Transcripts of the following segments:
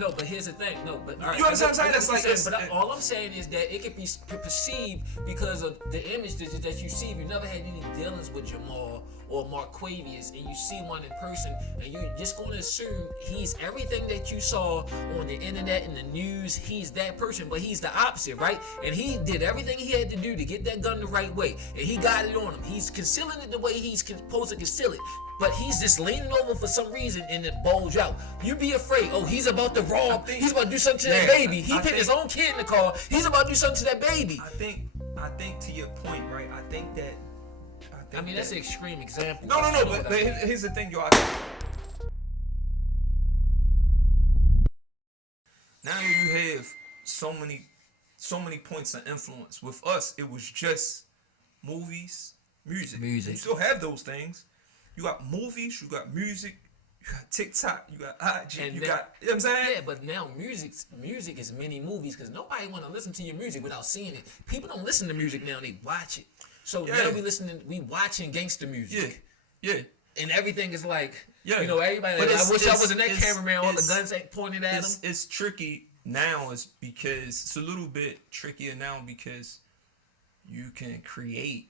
No, but here's the thing. No, but all right, You understand what I'm saying? That's like all I'm saying is that it can be perceived because of the image that you see. If you never had any dealings with Jamal or Marquavius, and you see one in person, and you're just going to assume he's everything that you saw on the internet and the news. He's that person, but he's the opposite, right? And he did everything he had to do to get that gun the right way, and he got it on him. He's concealing it the way he's supposed to conceal it, but he's just leaning over for some reason and it bulge out. You be afraid. Oh, he's about to rob. He's about to do something to that baby. He put his own kid in the car. He's about to do something to that baby. I think to your point, right? I think that's an extreme example. No, but here's the thing, yo. Now you have so many points of influence. With us, it was just movies, music. You still have those things. You got movies, you got music, you got TikTok, you got IG, and you got, you know what I'm saying? Yeah, but now music is many movies because nobody want to listen to your music without seeing it. People don't listen to music now, they watch it. So now we watching gangster music. Yeah. And everything is like, everybody like, I wish I wasn't that cameraman, all the guns ain't pointed at him. It's tricky now is because, it's a little bit trickier now because you can create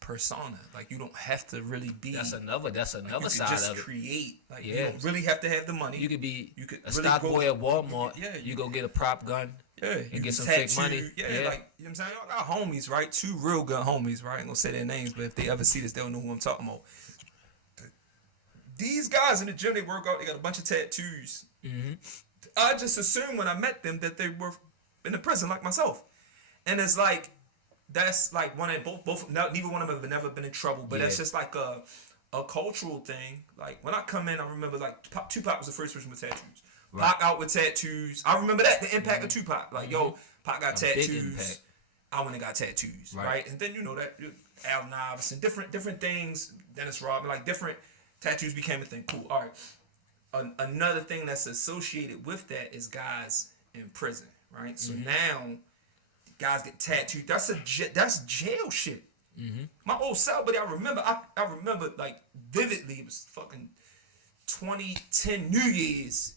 persona. Like, you don't have to really be. That's another side of it. You can just create. Like, you don't really have to have the money. You could be a really stock boy at Walmart. You go get a prop gun. And get some fake money. Yeah, like, you know what I'm saying? I got homies, right? 2 real good homies, right? I ain't gonna say their names, but if they ever see this, they'll know who I'm talking about. These guys in the gym, they work out, they got a bunch of tattoos. Mm-hmm. I just assumed when I met them that they were in the prison like myself. And it's like, that's like one of neither one of them have never been in trouble, but that's just like a cultural thing. Like, when I come in, I remember like Tupac was the first person with tattoos. Right. Pac out with tattoos. I remember that, the impact of Tupac. Like, yo, Pac got tattoos. I went and got tattoos, right? And then that Al Iverson, different things. Dennis Rodman, like different tattoos became a thing. Cool. All right. Another thing that's associated with that is guys in prison, right? So now guys get tattooed. That's jail shit. Mm-hmm. My old cell buddy, I remember like vividly. It was fucking 2010 New Year's.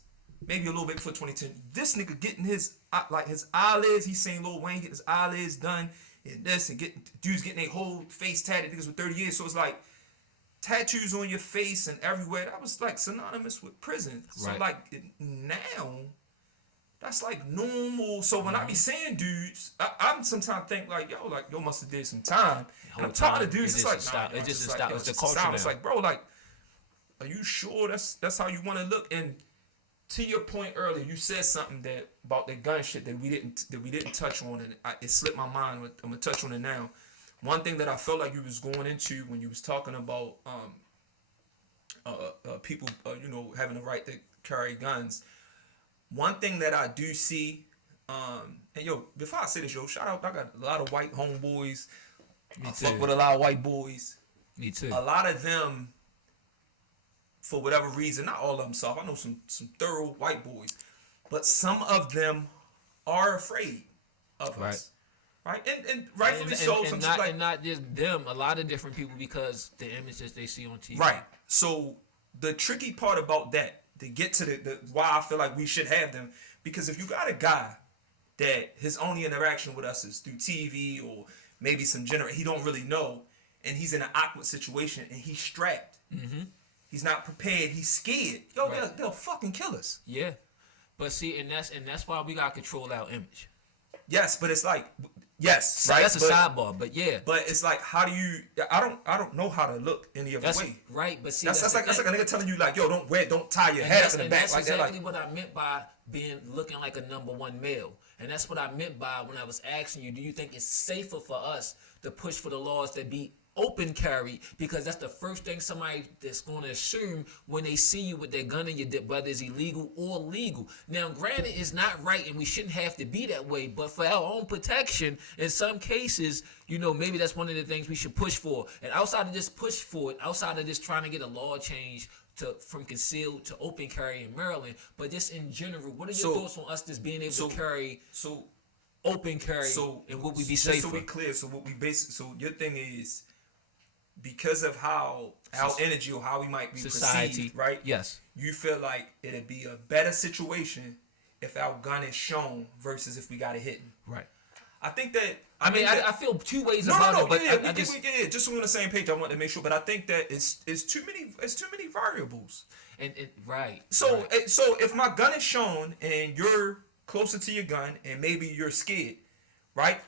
Maybe a little bit before 2010. This nigga getting his eyelids. He's saying Lil Wayne getting his eyelids done and this and dudes getting their whole face tatted. Niggas with 30 years. So it's like tattoos on your face and everywhere. That was like synonymous with prison. So like now, that's like normal. So when I be saying dudes, I'm sometimes think like yo must have did some time. And I'm talking to dudes. It's like it just stop. It's the culture. It's like, bro, like, are you sure that's how you want to look? And to your point earlier, you said something about the gun shit that we didn't touch on, and it slipped my mind. I'm gonna touch on it now. One thing that I felt like you was going into when you was talking about people having the right to carry guns. One thing that I do see, and before I say this, shout out, I got a lot of white homeboys. I fuck with a lot of white boys. Me too. A lot of them, for whatever reason, not all of them soft. I know some thorough white boys, but some of them are afraid of us, right? And rightfully so. And not just them. A lot of different people, because the images they see on TV. Right. So the tricky part about that, to get to the why I feel like we should have them, because if you got a guy that his only interaction with us is through TV or maybe he don't really know, and he's in an awkward situation and he's strapped. Mm-hmm. He's not prepared. He's scared. They'll fucking kill us. Yeah, but see, and that's why we gotta control our image. Yes, but it's like, yes, so right. That's a sidebar, but yeah. But it's like, how do you? I don't know how to look any other way. Right, but see, that's like a nigga telling you like, yo, don't tie your head up in the back that's like that. Exactly what I meant by looking like a number one male, and that's what I meant by when I was asking you, do you think it's safer for us to push for the laws that be open carry, because that's the first thing somebody that's going to assume when they see you with their gun in your dick, whether it's illegal or legal. Now, granted, it's not right, and we shouldn't have to be that way, but for our own protection, in some cases, maybe that's one of the things we should push for. And outside of just push for it, outside of just trying to get a law change from concealed to open carry in Maryland, but just in general, what are your thoughts on us just being able to carry open carry, and would we be safer? So we clear. So what we so your thing is, because of how our energy or how we might be Society, perceived, right? Yes. You feel like it'd be a better situation if our gun is shown versus if we got it hidden. Right. I think that. I feel two ways No, about no, no. it, but Yeah, just so we're on the same page. I want to make sure, but I think that it's too many variables. and right. So, right. so if my gun is shown and you're closer to your gun and maybe you're scared, right?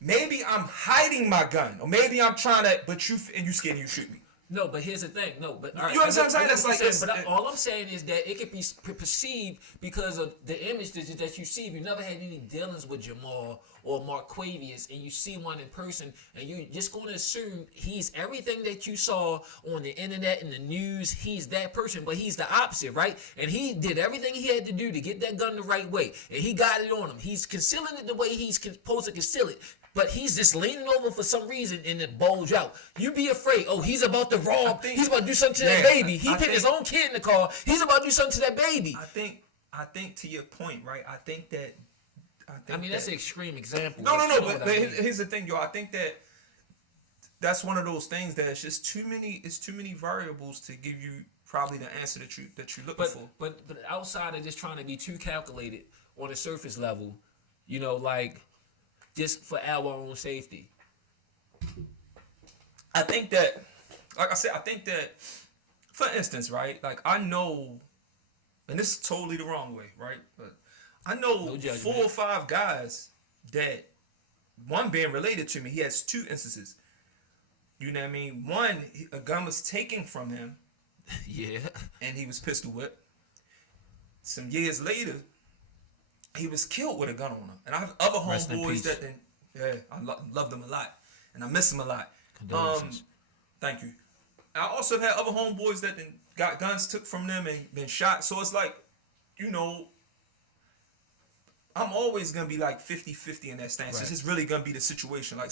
Maybe I'm hiding my gun, or maybe I'm trying to, but you scared and you shoot me. No, but here's the thing. No, but all right, You understand what I'm saying? That's like all I'm saying is that it could be perceived because of the image that you see. If you never had any dealings with Jamal or Marquavius, and you see one in person, and you're just going to assume he's everything that you saw on the internet and the news. He's that person, but he's the opposite, right? And he did everything he had to do to get that gun the right way, and he got it on him. He's concealing it the way he's supposed to conceal it. But he's just leaning over for some reason and it bulge out. You be afraid. Oh, he's about to rob. He's about to do something to that baby. He put his own kid in the car. He's about to do something to that baby. I think to your point, right? I think that's an extreme example. No. But here's the thing, yo. I think that's one of those things that it's just too many. It's too many variables to give you probably the answer that you're looking for. But outside of just trying to be too calculated on a surface level, like. Just for our own safety. I think that, like I said, for instance, right? Like I know, and this is totally the wrong way, right? But I know 4 or 5 guys that, one being related to me, he has 2 instances. You know what I mean? One, a gun was taken from him. Yeah. And he was pistol whipped. Some years later, he was killed with a gun on him. And I have other homeboys that, I love them a lot. And I miss them a lot. Thank you. I also have had other homeboys that got guns took from them and been shot. So it's like, I'm always going to be like 50-50 in that stance. Right. It's just really going to be the situation. Like,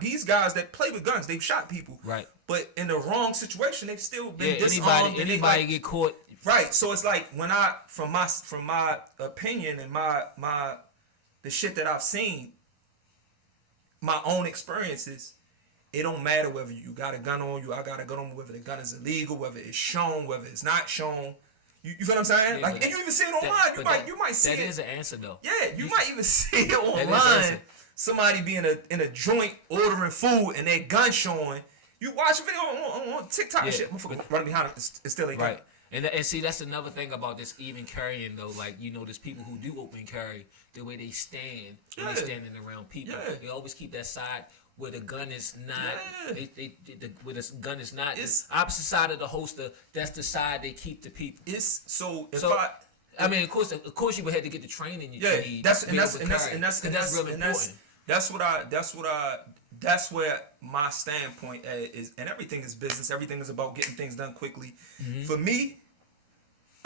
these guys that play with guns, they've shot people. Right. But in the wrong situation, they've still been disarmed. Anybody get caught. Right. So it's like when from my opinion and the shit that I've seen, my own experiences, it don't matter whether you got a gun on you, I got a gun on me, whether the gun is illegal, whether it's shown, whether it's not shown. You feel what I'm saying? Yeah, and you even see it online. You might see it. That is an answer though. Yeah, you might even see it online. Somebody be in a joint ordering food and their gun showing. You watch a video on TikTok and shit. Motherfucker running behind it, it's still a gun. Right. And see, that's another thing about this even carrying though. Like, there's people who do open carry, the way they stand when they're standing around people. Yeah. They always keep that side where the gun is not. Where the gun is not. It's the opposite side of the holster. That's the side they keep the people. I mean, of course, you would have to get the training you need. That's real important. That's where my standpoint is, and everything is business. Everything is about getting things done quickly. Mm-hmm. For me,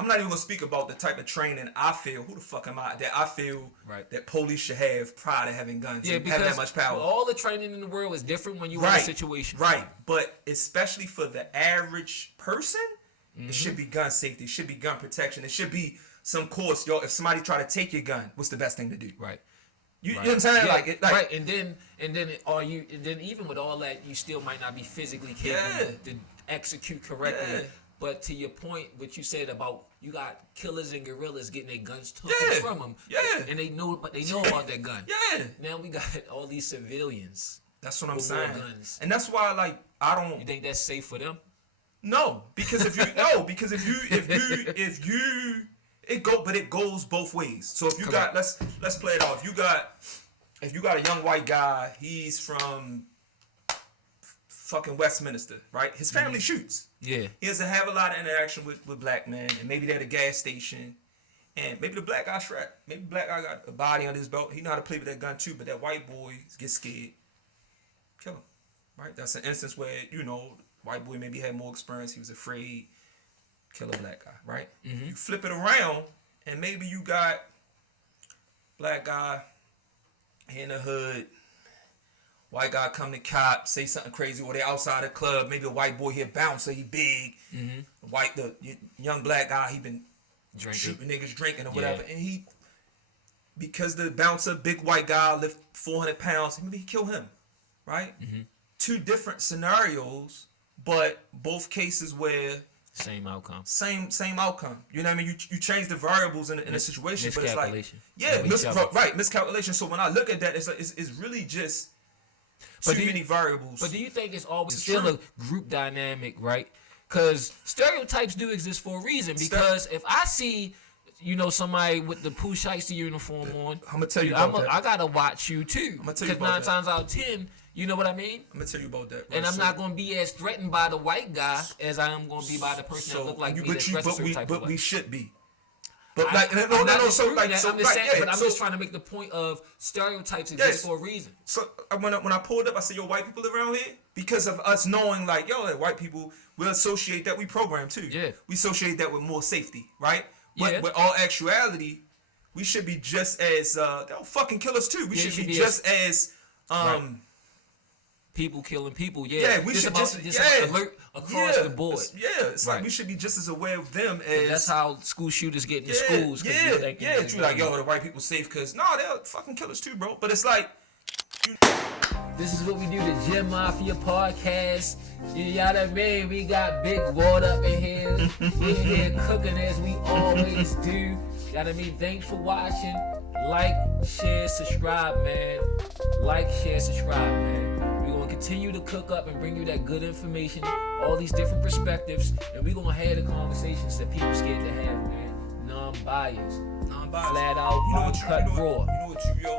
I'm not even gonna speak about the type of training I feel. Who the fuck am I? That I feel that police should have prior to having guns. Yeah, because have that much power. All the training in the world is different when you're in a situation. Right, but especially for the average person, it should be gun safety. It should be gun protection. It should be some course. Yo, if somebody try to take your gun, what's the best thing to do? Right. You know what I'm saying? Yeah, right, and then even with all that, you still might not be physically capable to execute correctly. Yeah. But to your point, what you said about you got killers and guerrillas getting their guns taken from them, and they know about that gun. Yeah. Now we got all these civilians. That's what I'm saying. Guns. And that's why, I don't. You think that's safe for them? No, because if you. But it goes both ways. So if you got, let's play it out. If you got a young white guy, he's from fucking Westminster, right? His family shoots. Yeah. He doesn't have a lot of interaction with black men, and maybe they're at a gas station, and maybe the black guy strapped. Maybe the black guy got a body under his belt. He know how to play with that gun too, but that white boy gets scared. Kill him, right? That's an instance where, white boy maybe had more experience. He was afraid. Kill a black guy, right? Mm-hmm. You flip it around, and maybe you got black guy in the hood, white guy come to cop, say something crazy, or they outside the club. Maybe a white boy here bouncer, he big. Mm-hmm. The young black guy, he been shooting niggas, drinking or whatever, and because the bouncer, big white guy, lift 400 pounds, maybe he kill him, right? Mm-hmm. two different scenarios, but both cases where Same outcome. same outcome. You know what I mean? You change the variables in a situation, but it's like Miscalculation. miscalculation. So when I look at that, it's like it's really just too many variables. But do you think it's always It's still true. a group dynamic, right? Because stereotypes do exist for a reason. Because if I see, somebody with the Pooh Shiesty uniform on, I'm gonna tell you about that. I gotta watch you too. I'm gonna tell you Because about 9 times out of 10, you know what I mean? I'm gonna tell you about that. And I'm not gonna be as threatened by the white guy as I am gonna be by the person that look like me. But we should be. I'm So just trying to make the point of stereotypes exist for a reason. So when I pulled up, I said, "Yo, white people live around here," because of us knowing, like, that white people will associate that we program too. Yeah, we associate that with more safety, right? But Yeah. with all actuality, we should be just as they'll fucking kill us too. We should be just as right. People killing people. Yeah, we should just alert across the board. It's like we should be just as aware of them as. That's how school shooters get into schools. True. Like, the white people safe because they'll fucking kill us too, bro. But it's like. This is what we do, the Gym Mafia podcast. You know what I mean? We got Big Water up in here. We in here cooking as we always do. You know what I mean? Thanks for watching. Like, share, subscribe, man. Like, share, subscribe, man. We're going to continue to cook up and bring you that good information, all these different perspectives, and we're going to have the conversations that people scared to have, man. Non-biased. Flat out, uncut, raw. You know what you,